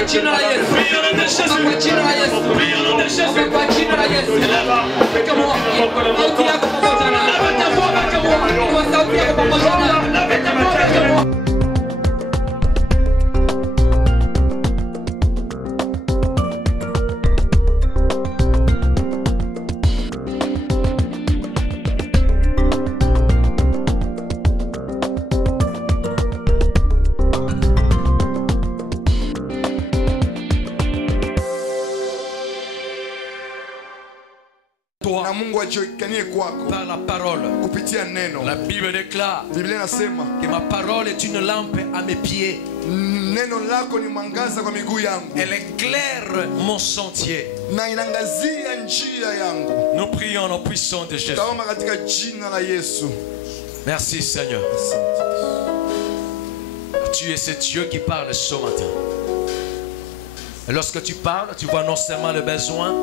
kwa jina la Yesu. Kwa jina la Yesu. Kwa jina la Yesu. Weka sauti yako pamoja na. Kwa sauti yako pamoja na. Na Mungu ajiokanie kwako par la parole. kupitia neno. La Bible déclare Biblia inasema que ma parole est une lampe à mes pieds. neno lako ni mwangaza kwa miguu yangu. Elle éclaire mon sentier. Na inaangazia njia yangu. Nous prions au puissant de Jésus. Taomba katika jina la Yesu. Merci Seigneur. Tu es ce Dieu qui parle ce matin. Et lorsque tu parles, tu vois non seulement le besoin,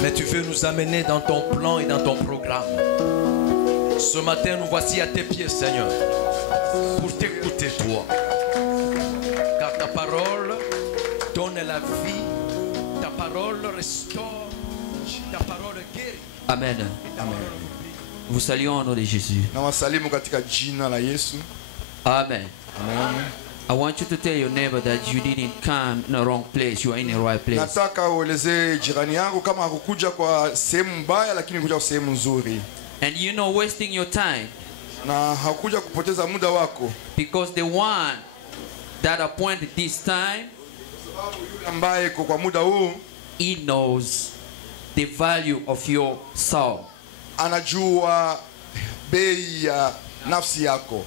mais tu veux nous amener dans ton plan et dans ton programme. Ce matin, nous voici à tes pieds, Seigneur, pour t'écouter, toi. Car ta parole donne la vie, ta parole restaure, ta parole guérit. Amen. Amen. Vous saluons au nom de Jésus. Na wasalimu katika jina la Yesu. Amen. Amen. I want you to tell your neighbor that you didn't come in the wrong place. You are in the right place. Nataka uelezee jirani yangu kama hakukuja kwa sehemu mbaya lakini kuja kwa sehemu nzuri. And you know, wasting your time. Na hakuja kupoteza muda wako. Because the one that appointed this time, Ambaye kwa muda huu, he knows the value of your soul. Anajua bei ya nafsi yako.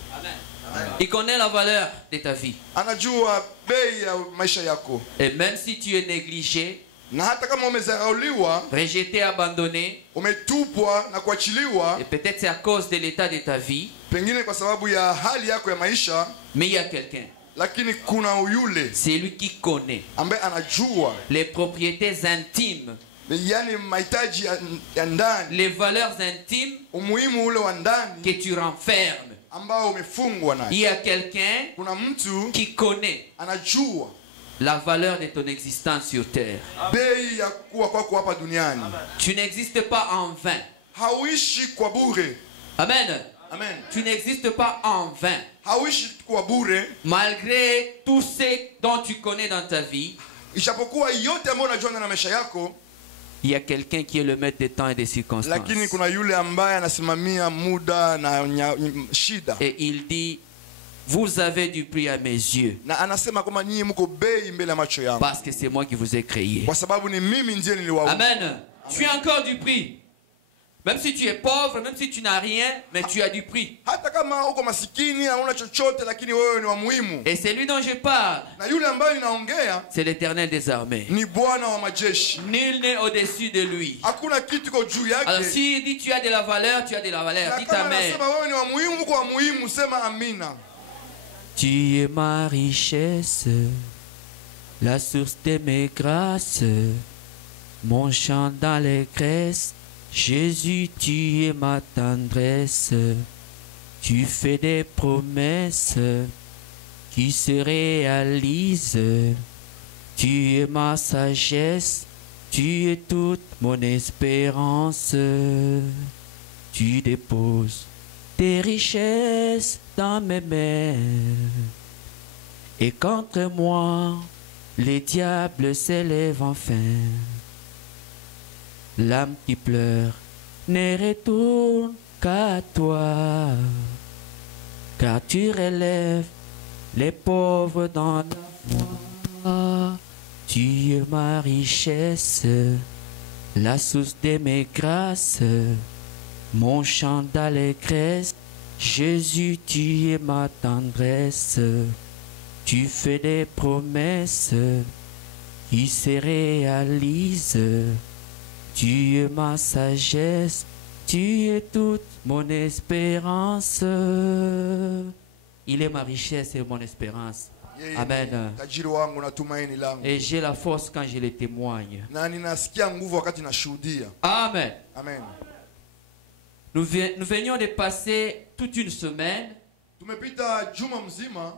Il connaît la valeur de ta vie. Anajua bei ya maisha yako. Et même si tu es négligé, Na hata kama umezarauliwa, rejeté, abandonné, umetupwa na kuachiliwa, et peut-être c'est à cause de l'état de ta vie, pengine kwa sababu ya hali yako ya maisha, mais il y a quelqu'un. lakini kuna yule C'est lui qui connaît ambaye anajua les propriétés intimes, yani mahitaji ya ndani, les valeurs intimes umuhimu ule wa ndani que tu renfermes. ambao umefungwa Il naye. y a quelqu'un Kuna mtu qui connaît anajua la valeur de ton existence sur terre. bei ya kuwa kwako hapa duniani. Tu n'existes pas en vain. Hauishi kwa bure. Amen. Amen. Tu n'existes pas en vain. Hauishi kwa bure, Malgré tout ce dont tu connais dans ta vie, ijapokuwa yote ambayo unajua na maisha yako, il y a quelqu'un qui est le maître des temps et des circonstances. lakini kuna yule ambaye anasimamia muda na shida. Et il dit, vous avez du prix à mes yeux. Na anasema kwamba nyinyi mko bei mbele ya macho yangu. Parce que c'est moi qui vous ai créé. Kwa sababu ni mimi ndiye niliwaumba. Amen. Tu as encore du prix. Même si tu es pauvre, même si tu n'as rien, mais tu as du prix. Hata kama uko masikini hauna chochote, lakini wewe ni wa muhimu. Et c'est lui dont je parle. Na yule ambaye ninaongea C'est l'Éternel des armées. ni Bwana wa majeshi. Nul n'est au-dessus de lui. Hakuna kitu kwa juu yake. Alors s'il dit tu as de la valeur, tu as de la valeur. Na Dis kama amen. anasema wewe ni wa muhimu, uko wa muhimu, sema amina. Tu es ma richesse, la source de mes grâces, mon chant dans les graisses. Jésus, tu es ma tendresse. Tu fais des promesses qui se réalisent. Tu es ma sagesse, tu es toute mon espérance. Tu déposes tes richesses dans mes mains. Et contre moi, les diables s'élèvent enfin. L'âme qui pleure ne retourne qu'à toi, car tu relèves les pauvres dans la foi. Tu es ma richesse, la source de mes grâces, mon chant d'allégresse. Jésus, tu es ma tendresse. Tu fais des promesses qui se réalisent. Tu es ma sagesse, tu es toute mon espérance. Il est ma richesse et mon espérance. Amen. Tajiri wangu na tumaini langu. Et j'ai la force quand je le témoigne. Na ninasikia nguvu wakati nashuhudia. Amen. Amen. Nous venions de passer toute une semaine Tumepita juma mzima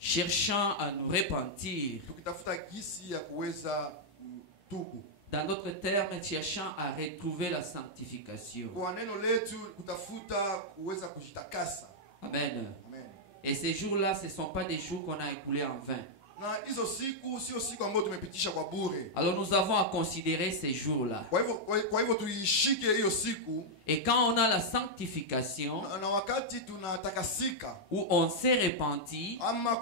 cherchant à nous repentir. tukitafuta gisi ya kuweza kutubu. Dans d'autres termes, cherchant à retrouver la sanctification. Kwa neno letu kutafuta kuweza kujitakasa. Amen. Amen. Et ces jours-là, ce ne sont pas des jours qu'on a écoulés en vain. Na hizo siku sio siku ambazo tumepitisha kwa bure. Alors nous avons à considérer ces jours-là. Kwa hivyo tuishike hiyo siku. Et quand on a la sanctification, Na wakati tunatakasika où on s'est repenti, ama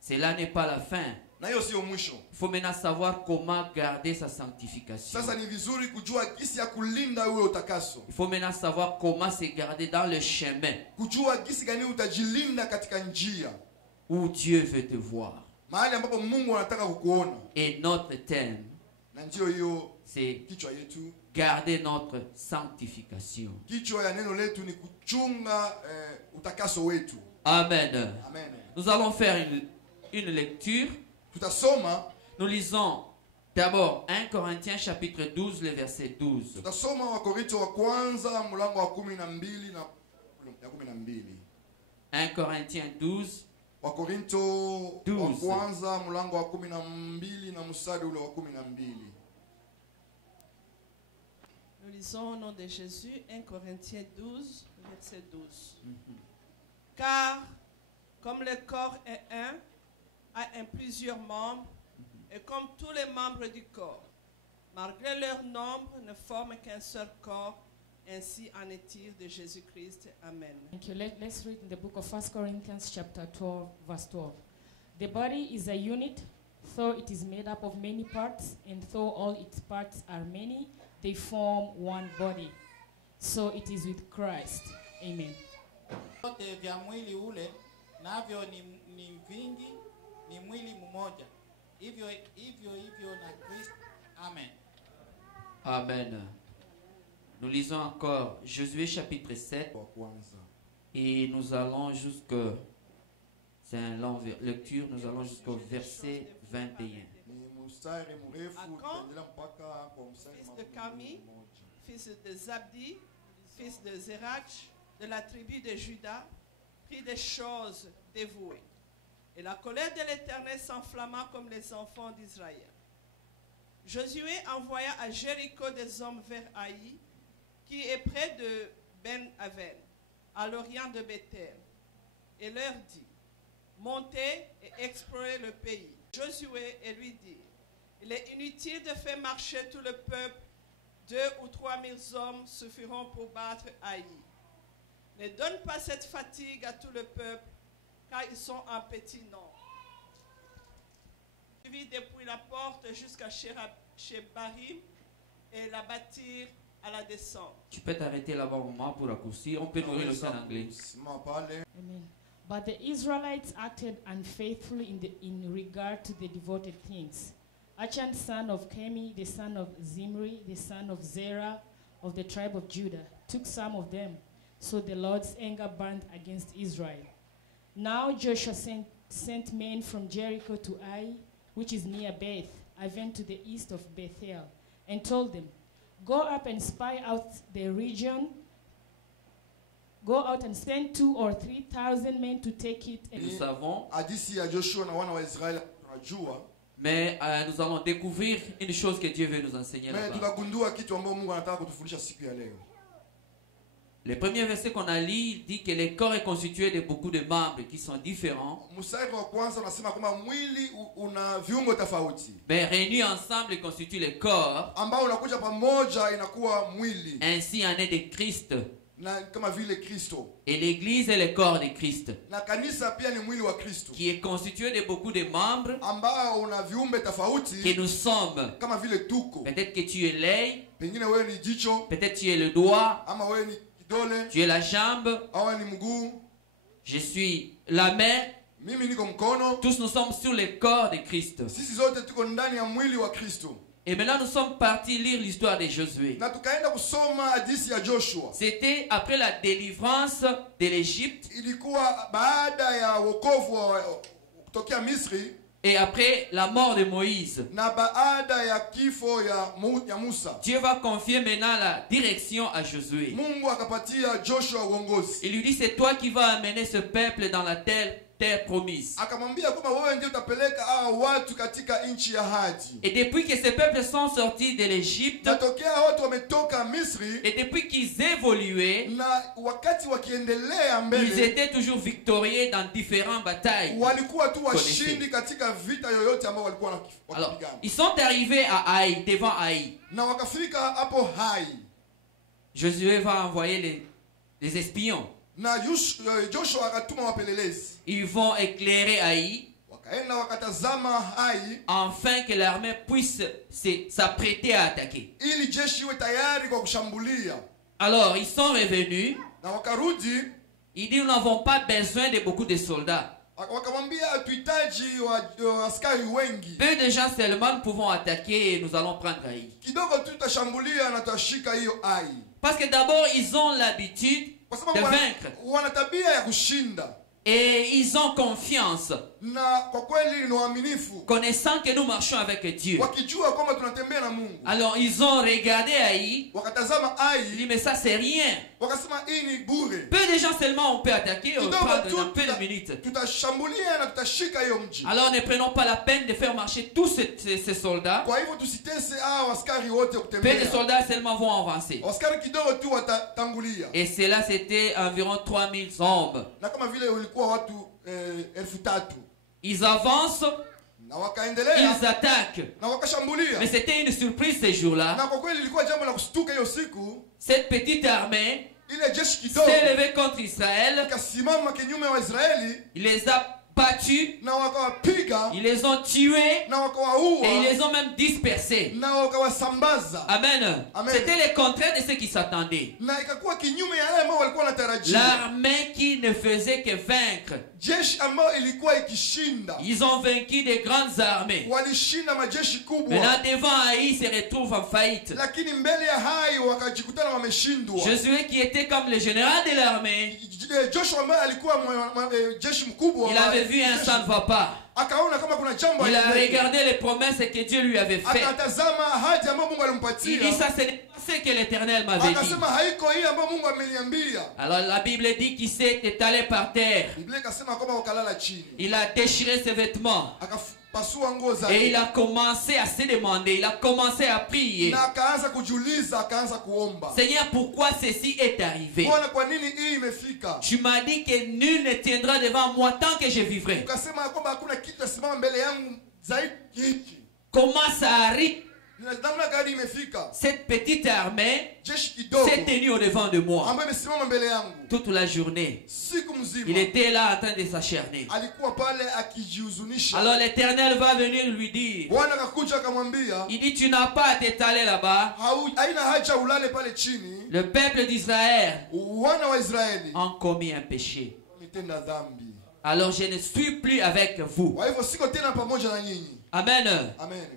cela n'est pas la fin. na hiyo sio mwisho. Il faut maintenant savoir comment garder sa sanctification. Sasa ni vizuri kujua gisi ya kulinda ule utakaso. Il faut maintenant savoir comment se garder dans le chemin Kujua gisi gani utajilinda katika njia où Dieu veut te voir. mahali ambapo Mungu anataka kukuona. Et notre thème, Na ndio hiyo c'est kichwa yetu. garder notre sanctification. Kichwa ya neno letu ni kuchunga utakaso wetu. Amen. Amen. Nous allons faire une lecture. Tutasoma, Nous lisons d'abord 1 Corinthiens chapitre 12, le verset 12. tutasoma Wakorintho wa kwanza mlango wa 12 na 12. 1 Corinthiens 12, Wakorintho wa 12. kwanza mlango wa 12 na mstari ule wa 12. Nous lisons au nom de Jésus 1 Corinthiens 12, verset 12. Car comme le corps est un, a un plusieurs membres, et comme tous les membres du corps, malgré leur nombre, ne forment qu'un seul corps, ainsi en est-il de Jésus-Christ. Amen. Thank you. Let's read in the book of 1 Corinthians chapter 12, verse 12. The body is a unit, though it is made up of many parts, and though all its parts are many, they form one body. So it is with Christ. Amen. Vyote vya mwili ule navyo ni vingi, ni mwili mmoja. Hivyo na Kristo. Amen. Amen. Nous lisons encore Josué chapitre 7 Wa kwanza. et nous allons jusqu'au... C'est une longue lecture, nous allons jusqu'au verset 21. Ni mstari mrefu Akon, tutaendelea mpaka kwa mstari fils de Kami, fils de Zabdi, fils de Zerach, de la tribu de Juda, prit des choses dévouées. Et la colère de l'Éternel s'enflamma comme les enfants d'Israël. Josué envoya à Jéricho des hommes vers Haï, qui est près de Ben-Aven, à l'orient de Bethel, et leur dit, montez et explorez le pays. Josué et lui dit, il est inutile de faire marcher tout le peuple, 2 ou 3 000 hommes suffiront pour battre Haï. Ne donne pas cette fatigue à tout le peuple, car ils sont en petit nombre. Suivi depuis la porte jusqu'à Shebarim et la bâtir à la descente. Tu peux t'arrêter là-bas un moment pour raccourcir. On peut nourrir le en anglais. Simama pale. Amen. But the Israelites acted unfaithfully in regard to the devoted things. Achan, son of Chemi, the son of Zimri, the son of Zerah, of the tribe of Judah, took some of them. So the Lord's anger burned against Israel. Now Joshua sent men from Jericho to Ai, which is near Beth, Aven to the east of Bethel, and told them, go up and spy out the region. Go out and send 2,000 or 3,000 men to take it. And Nous savons, Hadithi ya Joshua na wana wa Israeli tunajua. mais nous allons découvrir une chose que Dieu veut nous enseigner Mais là-bas. tutagundua kitu ambacho Mungu anataka kutufundisha siku ya leo. Le premier verset qu'on a lu dit que le corps est constitué de beaucoup de membres qui sont différents, Mstari wa kwanza unasema kwamba mwili una viungo tofauti mais réunis ensemble ils constituent le corps. ambao unakuja pamoja inakuwa mwili Ainsi en est de Christ. na kama vile Kristo. Et l'Église est le corps de Christ, Na kanisa pia ni mwili wa Kristo qui est constitué de beaucoup de membres ambao una viumbe que tofauti nous sommes. kama vile tuko. Peut-être que tu es l'œil, Pengine wewe ni jicho peut-être tu es le doigt, ama wewe ni kidole tu es la jambe, au wewe ni mguu. je suis la main. Mimi niko mkono. Tous nous sommes sur le corps de Christ. Sisi zote tuko ndani ya mwili wa Kristo. Et maintenant nous sommes partis lire l'histoire de Josué. Na tukaenda kusoma hadithi ya Joshua. C'était après la délivrance de l'Égypte Ilikuwa baada ya wokovu kutokea Misri et après la mort de Moïse. na baada ya kifo ya Musa. Dieu va confier maintenant la direction à Josué. Mungu akapatia Joshua uongozi. Il lui dit, c'est toi qui vas amener ce peuple dans la terre terre promise. akamwambia kwamba wewe ndiye utapeleka hao watu katika nchi ya ahadi. Et depuis que ces peuples sont sortis de l'Égypte, Natokea watu wametoka Misri, et depuis qu'ils évoluaient, na wakati wakiendelea ils mbele étaient toujours victorieux dans différentes batailles. walikuwa tu washindi katika vita yoyote ambao walikuwa Alors, wakipigana. ils sont arrivés à Haï, devant Haï. Na wakafika hapo Hai, Josué va envoyer les espions. na Joshua akatuma wapelelezi, Ils vont éclairer Haï, wakaenda wakatazama Hai afin que l'armée puisse s'apprêter à attaquer. ili jeshi iwe tayari kwa kushambulia. Alors, ils sont revenus. Na wakarudi Ils disent, nous n'avons pas besoin de beaucoup de soldats. wakamwambia tuhitaji wa askari wengi, Peu de gens seulement nous pouvons attaquer et nous allons prendre Haï. kidogo tu tutashambulia na tutashika hiyo Hai, Parce que d'abord, ils ont l'habitude kwa de sababu vaincre. wana tabia ya kushinda, Et ils ont confiance, na kwa kweli ni waaminifu, connaissant que nous marchons avec Dieu. wakijua kwamba tunatembea na Mungu. Alors, ils ont regardé Haï. Wakatazama Ils disent, Hai, mais ça, c'est rien. wakasema hii ni bure, Peu de gens seulement on peut attaquer au kidogo prendre tu dans peu de minutes. tutashambulia na tutashika hiyo mji. Alors, ne prenons pas la peine de faire marcher tous ces soldats. Kwa hivyo tusitese hao askari wote Peu de kutembea, soldats seulement vont avancer. askari kidogo tu watatangulia. Et cela, c'était environ 3000 hommes. Na kama vile ulikuwa watu 3000 Ils avancent, na wakaendelea ils attaquent. na wakashambulia, Mais c'était une surprise ces jours-là. na kwa kweli ilikuwa jambo la kushtuka hiyo siku. Cette petite armée Ile jeshi kidogo s'est levée contre Israël. ikasimama kinyume wa Israeli Il les a battus, na wakawapiga ils les ont tués na et ils wakawaua les ont même dispersés. na wakawasambaza, Amen. Amen. C'était le contraire de ce qui s'attendaient. na ikakuwa kinyume ya yale ambao walikuwa wanatarajia. L'armée qui ne faisait que vaincre. Jeshi ambayo ilikuwa ikishinda, Ils ont vaincu des grandes armées. walishinda majeshi kubwa, Maintenant, devant Haï, ils se retrouvent en faillite. lakini mbele ya Hai wakajikutana wameshindwa. Josué, qui était comme le général de l'armée, Joshua ambaye alikuwa jeshi mkubwa, il avait vu un ça ne va pas. akaona kama kuna jambo, Il a regardé les promesses que Dieu lui avait faites. akatazama ahadi ambayo Mungu Il alimpatia, dit, ça ce n'est pas ce que l'Éternel m'avait dit. akasema haiko hii ambayo Mungu ameniambia. Alors la Bible dit qu'il s'est étalé par terre. Biblia ikasema kwamba wakalala chini, Il a déchiré ses vêtements. akapasua nguo Et il zake a commencé à se demander, il a commencé à prier. na akaanza kujiuliza, akaanza kuomba, Seigneur, pourquoi ceci est arrivé? Bwana, kwa nini hii imefika? Tu m'as dit que nul ne tiendra devant moi tant que je vivrai. Ukasema kwamba hakuna kitu tasimama mbele yangu zaidi hiki. Comment ça arrive? Namna gani imefika? Cette petite armée Jeshi kidogo s'est tenue au devant de moi ambayo imesimama mbele yangu toute la journée. siku Il mzima, était là en train de s'acharner. alikuwa pale akijihuzunisha. Alors l'Éternel va venir lui dire, Bwana akakuja akamwambia, il dit, tu n'as pas à t'étaler là-bas. haina haja ulale pale chini. Le peuple d'Israël Wana wa Israeli ont commis un péché. wametenda dhambi, Alors je ne suis plus avec vous. kwa hivyo siko tena pamoja na nyinyi. Amen. Amen.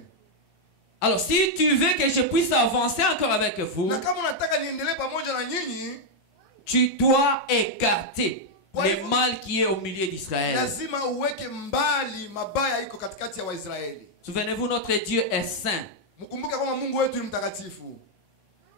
Alors si tu veux que je puisse avancer encore avec vous, Na kama unataka niendelee pamoja na nyinyi, tu dois écarter Ouais, le mal qui est au milieu d'Israël. lazima uweke mbali mabaya iko katikati ya Waisraeli. Souvenez-vous, notre Dieu est saint. Mkumbuke kwamba Mungu wetu ni mtakatifu.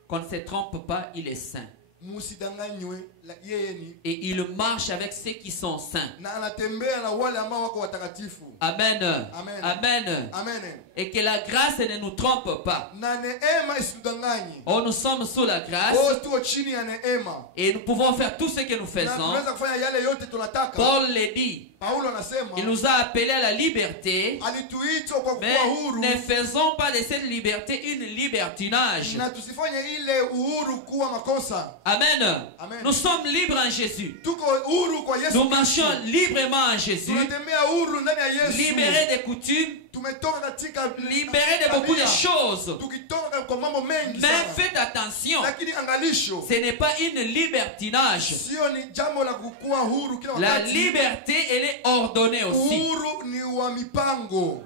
Qu'on ne se trompe pas, il est saint. Musidanganywe, yeye ni Et il marche avec ceux qui sont saints. na anatembea na wale ambao wako watakatifu. Amen. Amen. Amen. Amen. Et que la grâce ne nous trompe pas. Na neema isitudanganye. Oh, nous sommes sous la grâce Oh, tuko chini ya neema. et nous pouvons faire tout ce que nous Na faisons. tunaweza kufanya yale yote tunataka. Paul le dit. Paulo anasema Il nous a appelés à la liberté. alituita kwa Mais kuwa huru, ne faisons pas de cette liberté une libertinage. na tusifanye ile uhuru kuwa makosa. Amen. Amen. Nous sommes libres en Jésus. Tuko huru kwa Yesu. Nous marchons librement en Jésus. Tunatembea huru ndani ya Yesu. Libérés des coutumes. Tumetoka katika Libérés de beaucoup de choses. tukitoka kwa mambo mengi Mais sana. faites attention. Lakini angalisho, Ce n'est pas une libertinage. sio ni jambo la kukuwa huru kila La wakati. liberté, elle est ordonnée aussi. Uhuru ni wa mipango.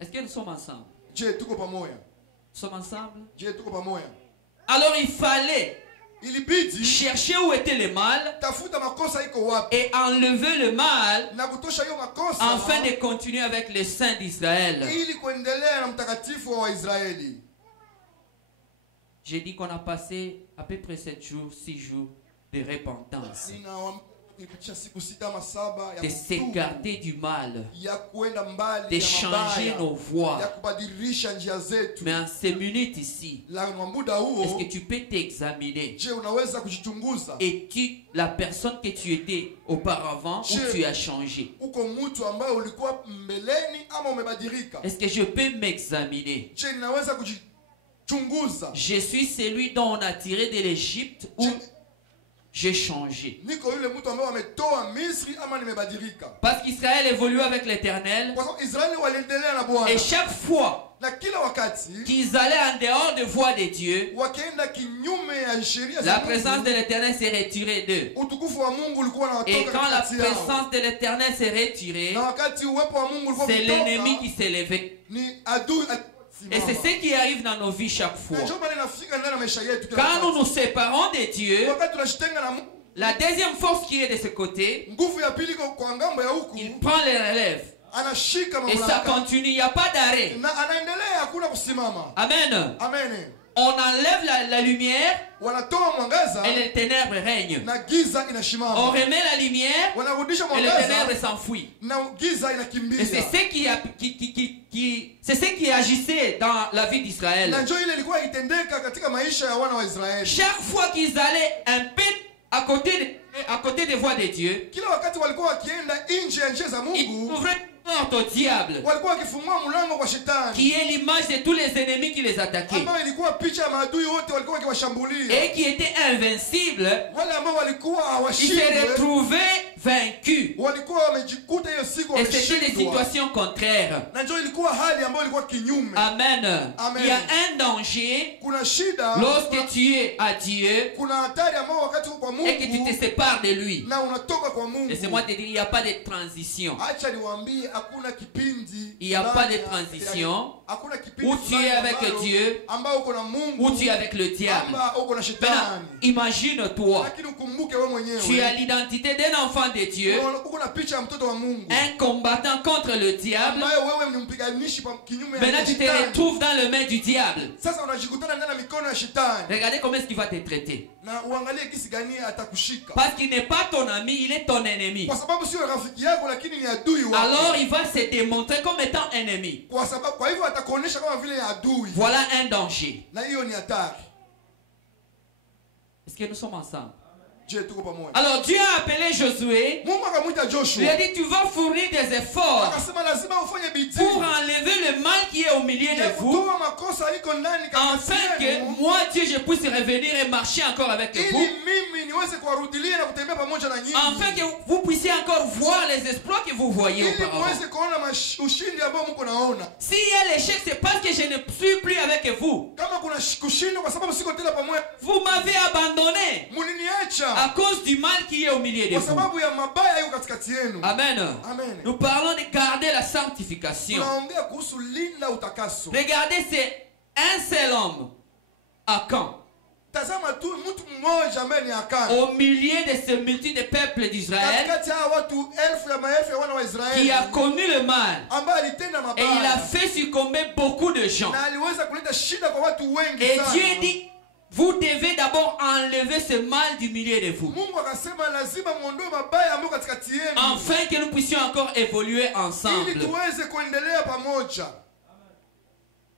Est-ce que nous sommes ensemble? Je, tuko pamoja? Nous sommes ensemble? Je, tuko pamoja? Alors il fallait Ilibidi chercher où était le mal tafuta makosa iko wapi et enlever le mal na kutosha hiyo makosa afin de continuer avec les saints d'Israël. ili kuendelea na mtakatifu wa Israeli. J'ai dit qu'on a passé à peu près 7 jours, 6 jours de repentance. ipitisha siku 6 ama 7 ya de kutubu, s'écarter du mal, ya kuenda mbali de ya changer mabaya, nos voies. ya kubadilisha njia zetu. Mais en ces minutes ici, La muda est-ce huo, que tu peux t'examiner? je unaweza kujichunguza? Es-tu la personne que tu étais auparavant ou tu as changé? Uko mtu ambaye ulikuwa mbeleni ama umebadilika? Est-ce que je peux m'examiner? Je ninaweza kujichunguza? Je suis celui dont on a tiré de l'Égypte ou j'ai changé? Niko yule mtu ambaye ametoa Misri ama nimebadilika? Parce qu'Israël évolue avec l'Éternel Kwa sababu Israeli waliendelea na Bwana. et chaque fois Na kila wakati qu'ils allaient en dehors de voie de Dieu, wakienda kinyume ya sheria za la Mungu, présence de l'Éternel s'est retirée d'eux. utukufu wa Mungu ulikuwa unawatoka Et quand la katikati yao. présence de l'Éternel s'est retirée, Na wakati uwepo wa Mungu ulikuwa c'est l'ennemi umetoka, qui s'est levé. ni adui Et c'est ce qui arrive dans nos vies chaque fois. na njoo pale inafika ndani ya maisha yetu kila Quand nous wakati. nous séparons de Dieu, Wakati tunajitenga na Mungu, la deuxième force qui est de ce côté, nguvu ya pili kwa ngambo ya huku il prend les relèves. anashika Et ça mamlaka continue, il n'y a pas d'arrêt. na anaendelea, hakuna kusimama. Amen. Amen. On enlève la lumière Wanatoa mwangaza et les ténèbres règnent. na giza On inashimama. remet la lumière Wanarudisha et les ténèbres mwangaza s'enfuient. na giza Et inakimbia. c'est ce qui agissait dans la vie d'Israël. Na njoo ile ilikuwa ikitendeka katika maisha ya wana wa Israeli. Chaque fois qu'ils allaient un peu à côté des voies de Dieu, Kila wakati walikuwa wakienda nje ya njia za ils Mungu, ouvraient une porte au diable, walikuwa wakifungua mlango kwa shetani, qui est l'image de tous les ennemis qui les attaquaient, ambayo ilikuwa picha ya maadui wote walikuwa wakiwashambulia. et qui étaient invincibles. Wale ambao walikuwa Ils se hawashindwe retrouvaient vaincus. walikuwa wamejikuta hiyo siku Et c'était des wameshindwa. situations contraires. Na njoo ilikuwa hali ambayo ilikuwa kinyume. Amen. Amen. Il y a un danger Kuna shida, lorsque tu es à Dieu kuna hatari ambao wakati uko kwa et que tu te Mungu sépares de lui. na unatoka kwa Mungu. Laissez-moi te dire, il n'y a pas de transition. Acha niwaambie, hakuna kipindi, Il y a fulani pas de ya- transition hakuna kipindi où tu fulani es avec ambalo- Dieu, ambao uko na Mungu où tu es avec le diable. ama uko na Maintenant, shetani. imagine-toi, Lakini ukumbuke wewe tu as mwenyewe l'identité d'un enfant de Dieu, uko na picha ya mtoto wa Mungu un combattant contre le diable. ambaye wewe ni mpiganishi kinyume ya Maintenant, tu te shetani. retrouves dans les mains du diable. Sasa unajikutana ndani ya mikono ya shetani Regardez comment est-ce qu'il va te traiter. na uangalie kisi gani atakushika, Parce qu'il n'est pas ton ami, il est ton ennemi. kwa sababu sio rafiki yako, lakini ni adui wako. Alors il va se démontrer comme étant ennemi. Kwa hivyo atakuonesha kama vile adui, Voilà un danger. na hiyo ni hatari. Est-ce que nous sommes ensemble? Je, tuko pamoja. Alors Dieu a appelé Josué. Mungu akamwita Il lui a Joshua dit, tu vas fournir des efforts akasema lazima ufanye bidii pour enlever le mal qui est au milieu ya de vous, kutoa makosa iko ndani afin katikati que yenu, moi, Dieu, je puisse revenir et marcher encore avec ili vous, mimi niweze kuwarudilia na kutembea pamoja na nyinyi, afin que vous puissiez encore voir les exploits que vous voyez ili auparavant. muweze kuona ushindi ambao mko naona. S'il y a l'échec, c'est parce que je ne suis plus avec vous. Kama kuna kushindwa kwa sababu siko tena pamoja, Vous m'avez abandonné muliniacha à cause du mal qui est au milieu de kwa vous. sababu ya mabaya yuko katikati yenu. Amen. Amen. Nous parlons de garder la sanctification. Tunaongea kuhusu linda utakaso. Regardez, c'est un seul homme, Akan, Tazama tu mtu mmoja ambaye ni Akani au milieu de ce multitude de peuples d'Israël, katikati ya watu elfu ya maelfu ya wana wa qui Israeli a commis le mal. ambaye alitenda Et il a mabaya fait succomber beaucoup de gens. na aliweza kuleta shida kwa watu wengi Et sana. Dieu dit, vous devez d'abord enlever ce mal du milieu de vous, Mungu akasema lazima muondoe mabaya ambayo katikati yenu afin que nous puissions encore évoluer ili ensemble. tuweze kuendelea pamoja.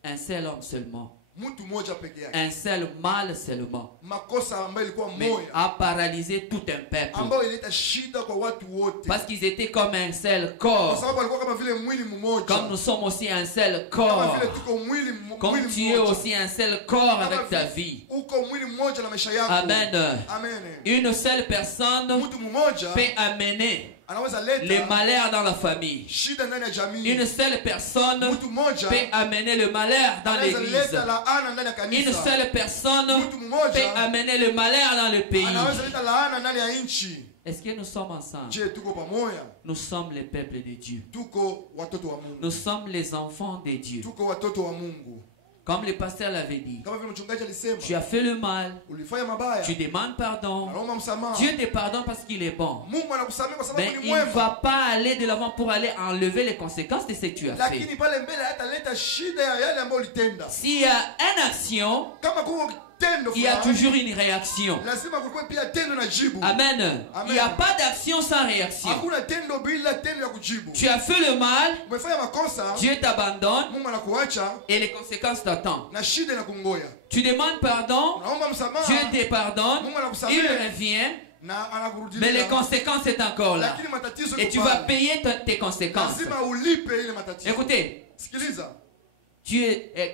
Un seul homme seulement, Mtu mmoja peke yake, un seul mal seulement, makosa ambayo ilikuwa mais moja a paralysé tout un peuple. ambayo ileta shida kwa watu wote, Parce qu'ils étaient comme un seul kwa corps. sababu walikuwa kama vile mwili mmoja, Comme nous sommes aussi un seul kama corps. vile tuko mwili Comme tu es mmoja, aussi un seul corps Kama avec ta vile vie. uko mwili mmoja na maisha yako. Amen. Amen. Une seule personne Mtu mmoja peut amener anaweza les leta malheurs dans la famille. shida ndani ya jamii. Une seule personne Mtu mmoja peut amener le malheur dans anaweza l'église. leta laana ndani ya Une kanisa. seule personne Mtu mmoja peut amener le malheur dans le pays. anaweza leta laana ndani ya nchi. Est-ce que nous sommes ensemble? Je, tuko pamoja, Nous sommes les peuples de Dieu. tuko watoto wa Mungu, Nous sommes les enfants de Dieu. tuko watoto wa Mungu. Comme le pasteur l'avait dit, Kama vile mchungaji alisema, tu as fait le mal, ulifanya mabaya, tu demandes pardon. anaomba msamaha. Dieu te pardonne parce qu'il est bon. Mungu anakusamehe kwa sababu Mais ni il ne mwema, va pas aller de l'avant pour aller enlever les conséquences de ce que tu as fait. lakini pale mbele hataleta shida ya yale ambayo ulitenda. S'il y a une action, Kama kuko tendo il y a fulani, toujours une réaction. lazima kukuwe pia tendo na jibu. Amen. Il n'y a pas d'action sans réaction. Hakuna tendo bila tendo ya kujibu. Tu as fait le mal, Umefanya makosa, Dieu t'abandonne Mungu anakuacha et les conséquences t'attendent. na shida inakungoya. Tu demandes pardon, Unaomba msamaha, Dieu te pardonne, Mungu il anakusamehe revient, na anakurudia. mais les conséquences sont encore là. Lakini matatizo Et tu yako vas pale. payer tes conséquences. Lazima ulipe ile matatizo. Écoutez, Sikiliza.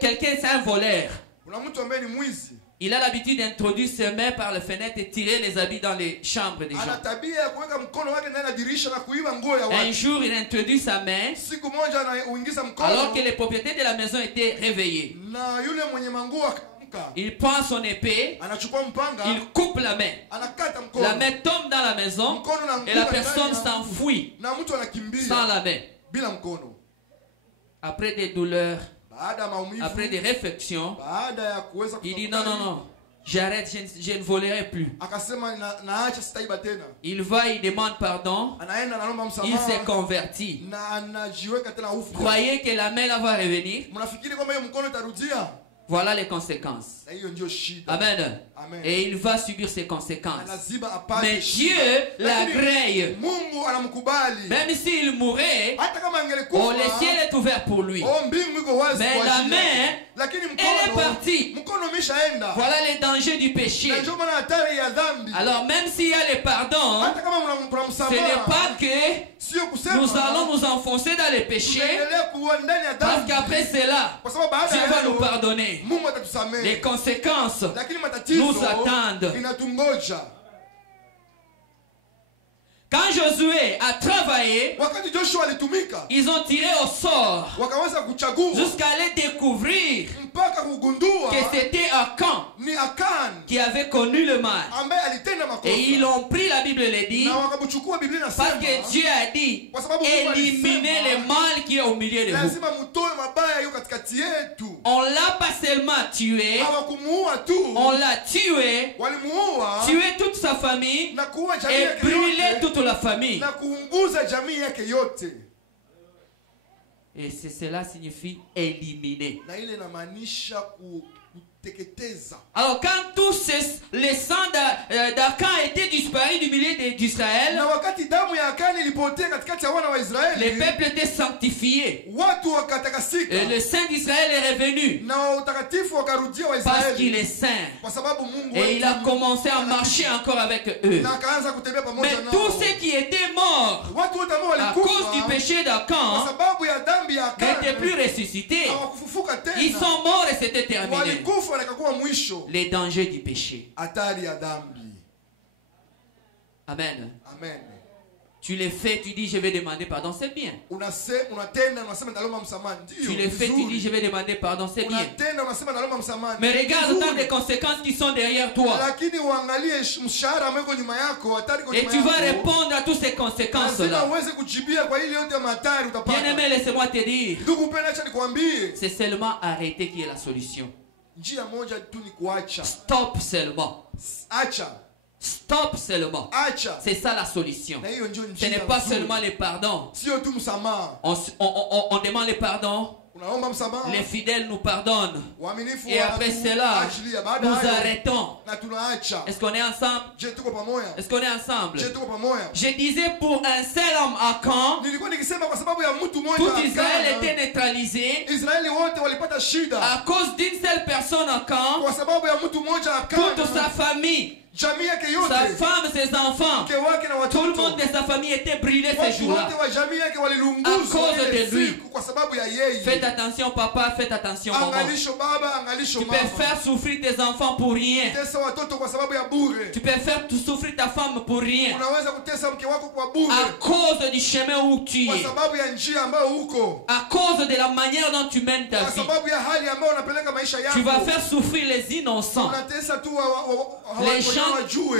quelqu'un c'est un voleur. Kuna mtu ambaye ni mwizi. Il a l'habitude d'introduire ses mains par la fenêtre et tirer les habits dans les chambres des Ana gens. tabia ya kuweka mkono wake ndani ya dirisha na kuiba nguo ya Un watu. jour, il introduit sa main Siku moja anauingiza mkono alors que les propriétaires de la maison étaient réveillés. na yule mwenye manguo akaamka. Il prend son épée, Anachukua mpanga, il coupe la main. anakata mkono. La main tombe dans la maison Mkono et la unaanguka personne ndani ya- s'enfuit na mtu anakimbia sans la main. bila mkono. Après des douleurs, Baada ya maumivu, après des réflexions, baada ya kuweza il dit non, non, non, j'arrête, je ne volerai plus. akasema naacha sitaiba tena. Il va, il demande pardon, Anaenda anaomba il s'est msamaha converti. na anajiweka tena ufu. Croyez que la main là va revenir. Mnafikiri kwamba hiyo mkono itarudia? Voilà les conséquences. Na hiyo ndio shida. Amen. Amen. Et il va subir ses conséquences. Lazima apate Mais shida. Dieu Lakini l'agrée. Mungu anamkubali. Même s'il mourait, Hata kama oh, angelikufa, le ciel est ouvert pour lui. oh, mbingu iko wazi Mais kwa la ajili yake. main, Lakini elle est partie. mkono umeshaenda. Voilà les dangers du péché. Na ndio maana hatari ya dhambi. Alors même s'il y a le pardon, Hata kama ce n'est pas que sio kusema nous allons nous enfoncer dans les péchés, tunaendelea kuwa ndani ya parce dhambi. qu'après cela, Kwa sababu baada Dieu ya va hayo, nous pardonner. Mungu atatusamehe. Les conséquences Lakini matatizo nous attendent. inatungoja. Quand Josué a travaillé, Wakati Joshua alitumika, ils ont tiré au sort wakaweza kuchagua jusqu'à aller découvrir mpaka kugundua que c'était Akan ni Akan qui avait connu le mal. ambaye alitenda makosa. Et ils ont pris, la Bible le dit, Na wakamchukua Biblia parce inasema que Dieu a dit, kwa sababu Mungu éliminez alisema, le mal qui est au milieu de vous. lazima mtoe mabaya yo katikati yetu. On l'a pas seulement tué, Hawakumuua tu, on l'a tué, walimuua tué toute sa famille na kuua jamii et yake brûlé yote toute la famille. na kuunguza jamii yake yote. Et cela signifie éliminer. Na ile inamaanisha kuteketeza. Alors quand tous les sangs d'Akan étaient disparus du milieu d'Israël, Na wakati damu ya Akani ilipotea katikati ya wana wa les Israeli, peuples étaient sanctifiés. watu wakatakasika Et le Saint d'Israël est revenu na utakatifu wakarudia wa parce qu'il Israeli est saint. kwa sababu Mungu Et il a commencé à marcher encore avec eux. na akaanza kutembea Mais pamoja nao. tous ceux qui étaient morts Watu wote ambao à cause du walikufa péché kwa d'Akan sababu ya dhambi ya n'étaient plus Akani ressuscités. hawakufufuka Ils tena, sont morts et c'était terminé. walikufa na ikakuwa mwisho. Les dangers du péché. Hatari ya dhambi. Amen. Amen. Tu les fais, tu dis je vais demander pardon, c'est bien. Unatenda unasema ndaloma msamaha, ndio. Tu les fais, tu dis je vais demander pardon, c'est bien. Unatenda unasema ndaloma msamaha. Mais regarde nzuri. tant de conséquences qui sont derrière toi. Lakini uangalie mshahara ambao uko nyuma yako, hatari iko Et nyuma tu vas yako. répondre à toutes ces Lazima conséquences-là. uweze kujibia kwa ile yote ya hatari utapata. Bien-aimé, laissez-moi te dire, Ndugu mpendwa, acha nikwambie, c'est seulement arrêter qui est la solution. njia moja tu ni kuacha. Stop seulement. Acha. Stop seulement. Acha. C'est ça la solution. Na hiyo ndio Ce njia. n'est pas nzuri. seulement le pardon. Sio tu msamaha. On demande le pardon. Unaomba msamaha. Les fidèles nous pardonnent. Waaminifu Et après cela, wanaachilia. Baada nous ya hayo, arrêtons. na tunaacha. Est-ce qu'on est ensemble? Je tuko pamoja. Est-ce qu'on est ensemble? Je tuko pamoja. Je disais pour un seul homme Akan, Nilikuwa nikisema kwa sababu ya mtu mmoja tout Akani, Israël était neutralisé. Israeli wote walipata shida À cause d'une seule personne Akan, kwa sababu ya mtu mmoja Akani. toute sa famille, Jamii yake sa yote, femme, ses enfants, mke wake na tout le watoto, monde de sa famille était brûlé ces watu jours-là. wote wa jamii yake À walilunguzwa cause ile de lui. siku kwa sababu ya yeye. Faites attention papa, faites attention maman. Angalisho baba, angalisho Tu peux mama. faire souffrir tes enfants pour rien. Tesa watoto kwa sababu ya bure. Tu peux faire souffrir ta femme pour rien. Unaweza kutesa mke wako kwa bure À cause du chemin où tu kwa es. sababu ya njia ambayo uko, À cause de la manière dont tu mènes ta kwa vie. sababu ya hali ambayo unapeleka maisha yako. Tu vas faire souffrir les innocents. Unatesa tu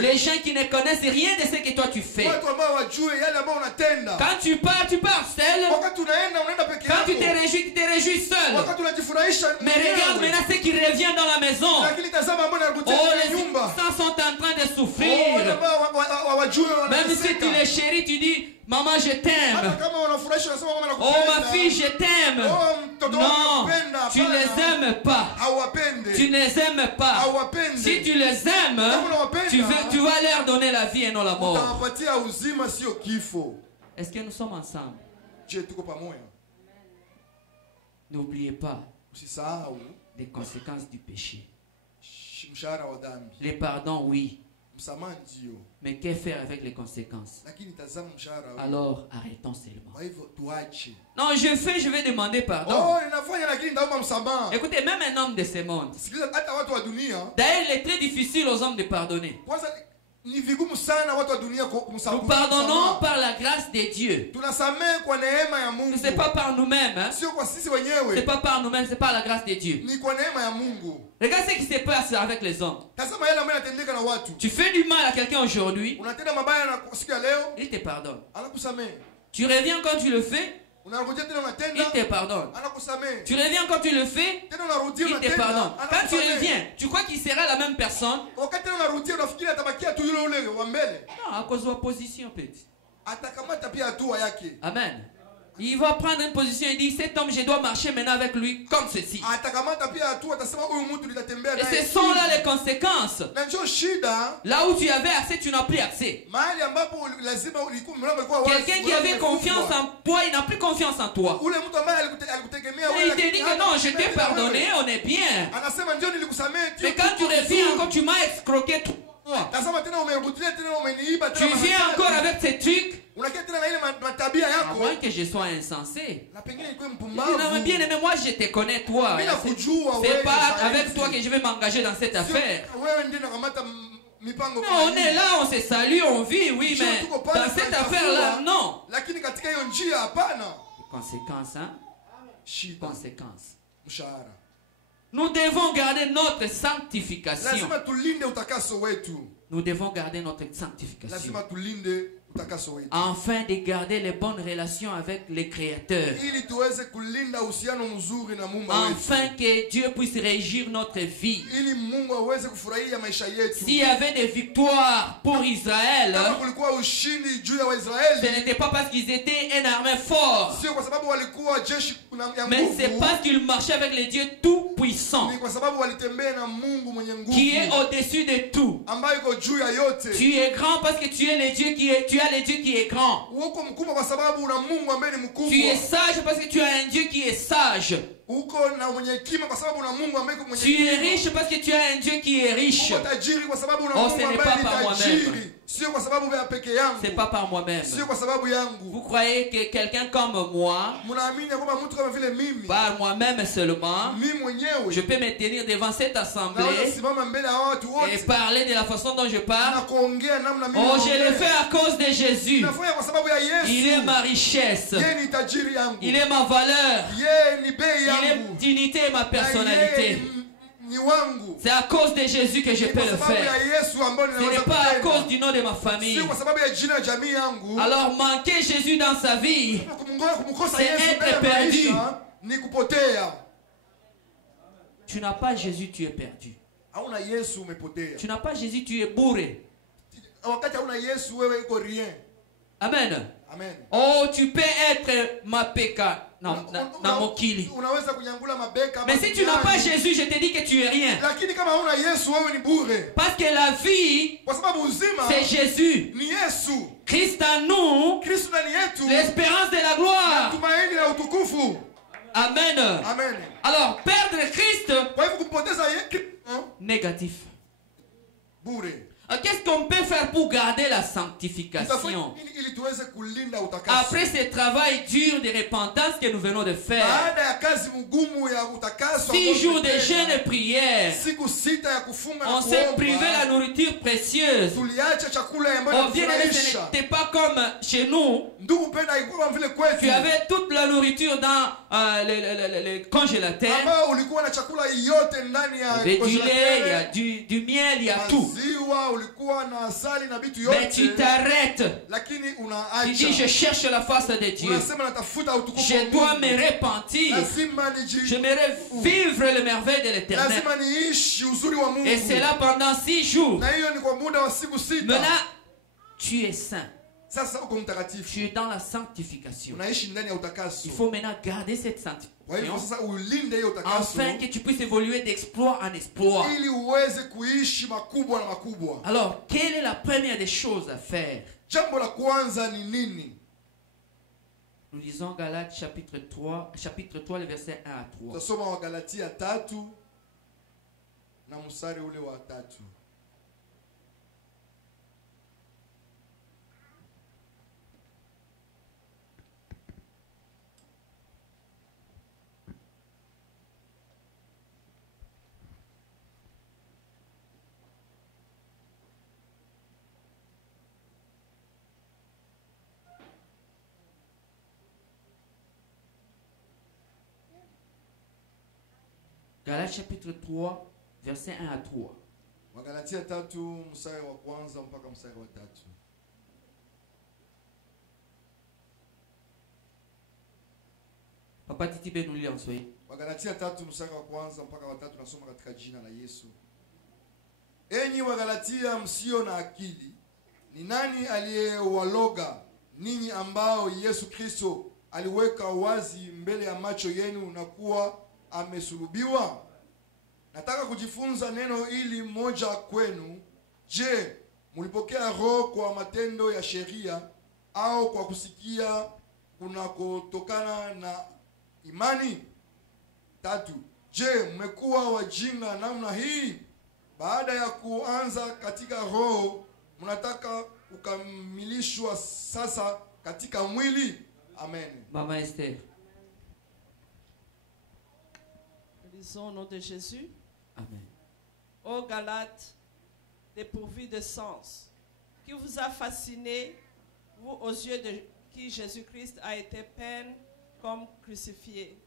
Les gens qui ne connaissent rien de ce que toi tu fais. watu ambao wajue yale ambayo unatenda. Quand tu pars seul. Wakati unaenda peke Quand yako. tu te réjouis seul. Wakati unajifurahisha Mais regarde mwenyewe. maintenant ce qui revient dans la maison. Lakini tazama ambao Oh, anakutia les nyumba. innocents sont en train de Oh, souffrir. wale ambao wajue Même si tu wanateseka. les chéris, tu dis, maman je Hata t'aime. kama unawafurahisha unasema kwamba Oh ma nakupenda. fille, je t'aime. Oh, mtoto wangu Non, nakupenda. tu Hapana. les aimes pas. Hauwapende. Tu ne les aimes pas. Hauwapende. Si tu les aimes, Kama unawapenda, tu vas leur donner la vie et non la mort. utawapatia uzima sio kifo. Est-ce que nous sommes ensemble? Je, tuko pamoja. N'oubliez pas Usisahau les conséquences du péché. mshahara wa dhambi. Les pardons, oui. Msamaha ndio. Mais que faire avec les conséquences? Lakini tazama mshahara huu. Alors, arrêtons seulement. Kwa hivyo tuache. Non, je vais demander pardon. Oh, ninafanya lakini ndaomba msamaha. Écoutez, même un homme de ce monde. Sikiliza, hata watu wa dunia. D'ailleurs, il est très difficile aux hommes de pardonner. Kwanza ni vigumu sana watu wa dunia kumsamehe. Nous pardonnons par la grâce de Dieu. Tunasamehe kwa neema ya Mungu. Ce n'est pas par nous-mêmes. Hein? Sio kwa sisi Ce wenyewe. n'est pas par nous-mêmes, c'est par la grâce de Dieu. Ni kwa neema ya Mungu. Regarde ce qui se passe avec les hommes. Tazama yale ambayo yanatendeka na watu. Tu fais du mal à quelqu'un aujourd'hui, Unatenda mabaya na siku ya leo, il te pardonne. anakusamehe. Tu reviens quand tu le fais, Unarudia tena il unatenda, te pardonne. anakusamehe. Tu reviens quand tu le fais, Tena unarudia il te unatenda, pardonne. Quand tu anakusamehe. reviens, tu crois qu'il sera la même personne? Wakati tena unarudia unafikiri atabakia tu yule ule wa mbele. Non, à cause de la position, petit. Atakamata pia hatua yake. Amen. Il va prendre une position et dire, cet homme, je dois marcher maintenant avec lui comme ceci. Atakamata pia hatua atasema huyu mtu nitatembea Et naye. ce sont là les conséquences. Na njoo shida, Là où tu avais accès, tu n'as plus accès. mahali ambapo lazima ulikuwa mlango ulikuwa wazi. Quelqu'un qui avait confiance en toi, il n'a plus confiance en toi. Ule mtu ambaye alikutegemea Et wewe. il te dit que non, je t'ai pardonné, on est bien. Anasema ndio nilikusamehe. Mais quand tu reviens encore, tu m'as escroqué 3 fois. Tazama tena umerudia tena umeniiba Tu tena. viens encore avec ces trucs. Unakia tena na ile matabia À yako. moins que je sois insensé. Na pengine ilikuwa Non, mpumbavu. bien aimé, moi je te connais toi. Mimi nakujua wewe. C'est pas sasa avec hivi. toi que je vais m'engager dans cette affaire. Sio wewe ndiye nakamata mipango Non, kama on hii. est là, on se salue, on vit, oui, mais dans cette affaire-là, non. Lakini katika hiyo njia hapana. Conséquence, hein? Shida, Conséquence. mshahara. Nous devons garder notre sanctification. Lazima tulinde utakaso wetu. Nous devons garder notre sanctification. Lazima tulinde utakaso wetu. Afin de garder les bonnes relations avec le Créateur. Ili tuweze kulinda uhusiano mzuri na Mungu wetu. Afin que Dieu puisse régir notre vie. Ili Mungu aweze kufurahia maisha yetu. S'il y avait des victoires pour Israël, Kama kulikuwa ushindi juu ya ce Waisraeli, n'était pas parce qu'ils étaient une armée forte, sio kwa sababu walikuwa jeshi ya mais c'est nguvu. parce qu'ils marchaient avec le Dieu Tout-Puissant, Ni kwa sababu walitembea na Mungu mwenye qui est nguvu au-dessus de tout. ambaye iko juu ya yote. Tu es grand parce que tu es le Dieu qui est, tu as le Dieu qui est grand. Uko mkubwa kwa sababu una Mungu ambaye ni Tu es mkubwa. sage parce que tu as un Dieu qui est sage. Uko na mwenye hekima kwa sababu una Mungu ambaye iko mwenye Tu es hekima. riche parce que tu as un Dieu qui est riche. Uko tajiri kwa sababu una Oh, Mungu ce n'est ambaye pas ni par tajiri. moi-même. Sio kwa sababu ya peke yangu. C'est pas par moi-même. Sio kwa sababu yangu. Vous croyez que quelqu'un comme moi, Mnaamini kwamba mtu kama vile mimi, par moi-même seulement, mimi mwenyewe je peux me tenir devant cette naweza assemblée simama mbele ya watu et wote parler de la façon dont je na parle? kuongea namna mimi Oh, je naongea. le fais à cause de Jésus. Nafanya kwa sababu ya Yesu. Il est ma richesse. Yeye ni tajiri yangu. Il est ma valeur. Yeye ni bei Il est yangu. dignité et ma Na yeye personnalité. ni wangu. C'est à cause de Jésus que je Ni peux kwa le sababu faire. ya Yesu ambaye Ce ninaweza n'est pas à kutenda. cause du nom de ma famille. Sio kwa sababu ya jina ya jamii yangu. Alors manquer Jésus dans sa vie, Kumkosa c'est Yesu être mbele ya perdu. maisha ni kupotea. tu n'as pas Jésus, tu es perdu. Hauna Yesu umepotea. Tu n'as pas Jésus, tu es bourré. Wakati hauna Yesu wewe iko rien. Amen. Amen. Oh, tu peux être ma péka. Na mokili. Unaweza kunyangula mabeka. Mais si tu n'as pas Jésus, je te dis que tu es rien. Lakini kama hauna Yesu wewe ni bure. Parce que la vie, Kwa sababu uzima c'est Jésus. ni Yesu. Christ en nous, Kristo ndani yetu. l'espérance de la gloire. Tumaini la utukufu. Amen. Amen. Alors, perdre Christ, Kwa hivyo kumpoteza négatif. bure. Qu'est-ce qu'on peut faire pour garder la sanctification? Ili tuweze kulinda utakaso. Après ce travail dur de repentance que nous venons de faire, Baada ya kazi mgumu ya utakaso 6 ambayo jours de tumetenda, jeûne et prière, siku 6 ya kufunga na on s'est privé kuomba, la nourriture précieuse. tuliacha chakula ambayo On vient de ce inafurahisha. n'était pas comme chez nous. Ndugu penda haikuwa vile kwetu. Tu avais toute la nourriture dans le congélateur. Ambao ulikuwa na chakula yote ndani ya Il y avait du lait, il y a congélateur. du miel, il y a tout. Maziwa, ulikuwa na asali na vitu Mais tu yote. t'arrêtes. Lakini Tu dis, je unaacha. cherche la face de Dieu. Unasema natafuta utukufu wa Je dois Mungu. me repentir. Lazima J'aimerais vivre le merveille de l'éternel. lazima niishi uzuri wa Mungu. Et c'est là pendant 6 jours. Na hiyo ni kwa muda wa siku 6. Maintenant, tu es saint. Sasa uko Tu mtakatifu. es dans la sanctification. Unaishi ndani ya utakaso. Il faut maintenant garder cette Kwa hivyo sanctification sasa ulinde hiyo utakaso. afin que tu puisses évoluer d'exploit en exploit. Ili uweze kuishi makubwa na makubwa. Alors, quelle est la première des choses à faire? Jambo la kwanza ni nini? Nous lisons Galates chapitre 3, le verset 1 à 3. Tutasoma Wagalatia 3 na mstari ule wa 3. Galates chapitre 3, verset 1 à 3. Wagalatia 3 mstari wa kwanza mpaka mstari wa 3. Papa Titibe nous lit en soi. Wagalatia 3 mstari wa kwanza mpaka wa 3 nasoma katika jina la Yesu. Enyi Wagalatia msio na akili, ni nani aliyewaloga ninyi ambao Yesu Kristo aliweka wazi mbele ya macho yenu na kuwa amesulubiwa? Nataka kujifunza neno ili moja kwenu. Je, mulipokea roho kwa matendo ya sheria au kwa kusikia kunakotokana na imani? 3. Je, mmekuwa wajinga namna hii? Baada ya kuanza katika roho, mnataka kukamilishwa sasa katika mwili? Amen. Maman Esther. Lisons au nom de Jésus. Amen. Ô Galates, dépourvus de sens, qui vous a fasciné, vous aux yeux de qui Jésus-Christ a été peint comme crucifié.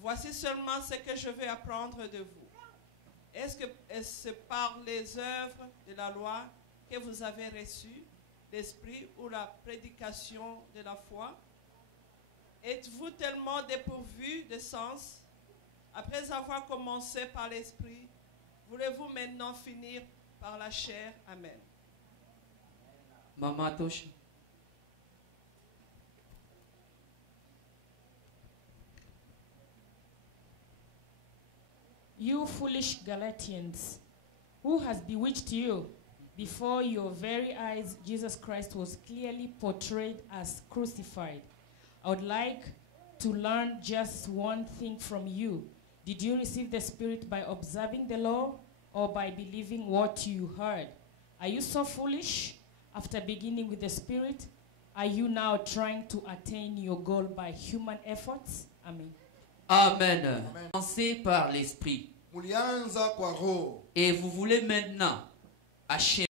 Voici seulement ce que je veux apprendre de vous. Est-ce par les œuvres de la loi que vous avez reçu l'Esprit ou la prédication de la foi? Êtes-vous tellement dépourvus de sens? Après avoir commencé par l'Esprit, voulez-vous maintenant finir par la chair? Amen. Maman Tosh. You foolish Galatians, who has bewitched you? Before your very eyes, Jesus Christ was clearly portrayed as crucified. I would like to learn just one thing from you. Did you receive the Spirit by observing the law or by believing what you heard? Are you so foolish? After beginning with the Spirit, are you now trying to attain your goal by human efforts? Amen. Amen. Commencez par l'Esprit. Mulianza kwa roho. Et vous voulez maintenant achever